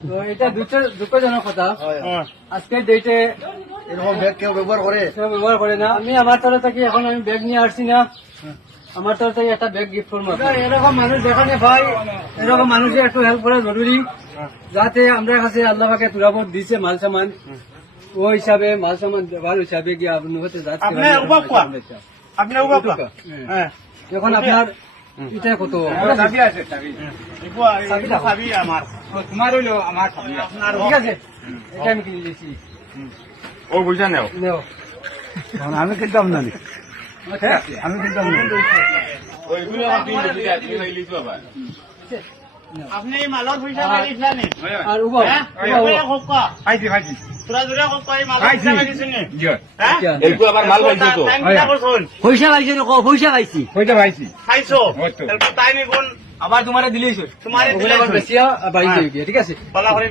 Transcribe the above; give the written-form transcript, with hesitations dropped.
তো এটা দুঃখজনক কথা। আজকের ডেটে এরকম ব্যাগ কেউ ব্যবহার করে? কেউ ব্যবহার করে না। আমি আমার তরফ থেকে এখন আমি ব্যাগ নিয়ে আসছি না, আমার তরফ থেকে একটা ব্যাগ গিফট করবো। এরকম মানুষ দেখানে ভাই, এরকম মানুষের একটু হেল্প করা জরুরি, যাতে আমরা কাছে আল্লাহ পাকে তুরাবত দিছে মাল সামান, ও হিসাবে মাল সামান ভালো হিসাবে গিয়ে আপনি হতে যাচ্ছে। এখন আপনার এটা কত তোমার হইলো আমার ঠিক আছে, এটা আমি কিনে দিয়েছি। ও বুঝা নেও নেও। আমি কিনতাম না, আমি কিনতাম না। আপনি মালৰ পইচা লাগিছে নি? আর উবা পাইছি পাইছি তোরা জোরে মালৰ পইচা লাগিছে নি? এইটো আবার মাল পাইছো তো পয়সা পাইছি না, পয়সা পাইছি, পইচা পাইছি খাইছো তাই নি কোন আবার তোমারে দিলেই তোমারে বেশি বাড়ি যাবে, ঠিক আছে। পালা করে